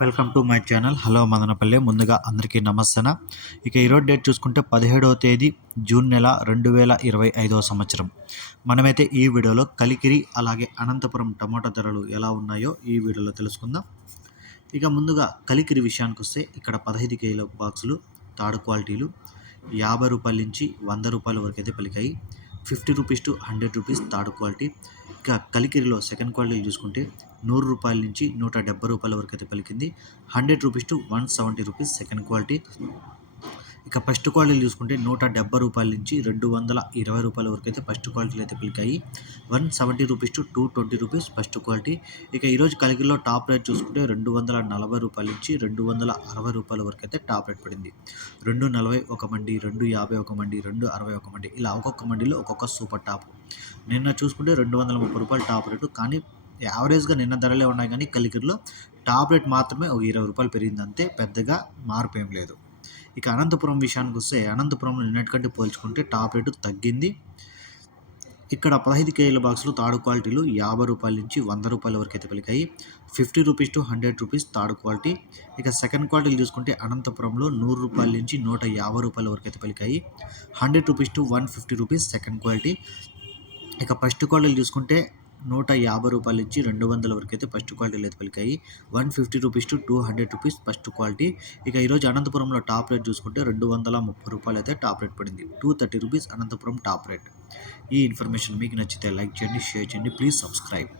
Welcome to my channel. Hello Madanapalle. ముందుగా అందరికీ నమస్తన. ఇక ఈరోజు డేట్ చూసుకుంటే పదిహేడవ తేదీ జూన్ నెల రెండు వేల ఇరవై ఐదవ సంవత్సరం. మనమైతే ఈ వీడియోలో కలికిరి అలాగే అనంతపురం టమాటా ధరలు ఎలా ఉన్నాయో ఈ వీడియోలో తెలుసుకుందాం. ఇక ముందుగా కలికిరి విషయానికి వస్తే ఇక్కడ పదహైదు కేజీల బాక్సులు తాడు క్వాలిటీలు యాభై రూపాయల నుంచి వంద రూపాయల వరకు అయితే పలికాయి. Fifty rupees to hundred rupees తాడు క్వాలిటీ. ఇంకా కలికిరిలో సెకండ్ క్వాలిటీ చూసుకుంటే నూరు రూపాయల నుంచి నూట డెబ్బై రూపాయల వరకు అయితే పలికింది. Hundred rupees to one seventy rupees second quality. ఇక ఫస్ట్ క్వాలిటీ చూసుకుంటే నూట డెబ్బై రూపాయల నుంచి రెండు వందల ఇరవై రూపాయల వరకు అయితే ఫస్ట్ క్వాలిటీలు అయితే పలికాయి. One seventy rupees to two twenty rupees first quality. ఇక ఈరోజు కలిగిలో టాప్ రేట్ చూసుకుంటే రెండు వందల నలభై రూపాయల నుంచి రెండు వందల అరవై రూపాయల వరకు అయితే టాప్ రేట్ పడింది. రెండు నలభై ఒక మండి రెండు యాభై ఒక మండి రెండు అరవై ఒక మండి ఇలా ఒక్కొక్క మండిలో ఒక్కొక్క సూపర్ టాప్. నిన్న చూసుకుంటే రెండు వందల ముప్పై రూపాయలు టాప్ రేటు కానీ యావరేజ్గా నిన్న ధరలే ఉన్నాయి కానీ కలికిరిలో టాప్ రేట్ మాత్రమే ఒక ఇరవై రూపాయలు పెరిగింది అంతే పెద్దగా మార్పు ఏం లేదు. ఇక అనంతపురం విషయానికి వస్తే అనంతపురంలో నిన్నటికంటే పోల్చుకుంటే టాప్ రేటు తగ్గింది. ఇక్కడ పదహైదు కేజీల బాక్సులు తాడు క్వాలిటీలు యాభై రూపాయల నుంచి వంద రూపాయల వరకు అయితే పలికాయి fifty rupees to hundred rupees తాడు క్వాలిటీ. ఇక సెకండ్ క్వాలిటీలు చూసుకుంటే అనంతపురంలో నూరు రూపాయల నుంచి నూట యాభై రూపాయల వరకు అయితే పలికాయి hundred rupees to one fifty rupees second quality. ఇక ఫస్ట్ క్వాలిటీలు చూసుకుంటే నూట యాభై రూపాయల నుంచి రెండు వందల వరకు అయితే ఫస్ట్ క్వాలిటీలు అయితే పలికాయి. One fifty rupees to two hundred rupees first quality. ఇక ఈరోజు అనంతపురంలో టాప్ రేట్ చూసుకుంటే రెండు వందల ముప్పై రూపాయలు అయితే టాప్ రేట్ పడింది. Two thirty rupees Anantapuram top rate. ఈ ఇన్ఫర్మేషన్ మీకు నచ్చితే లైక్ చేయండి షేర్ చేయండి. Please subscribe.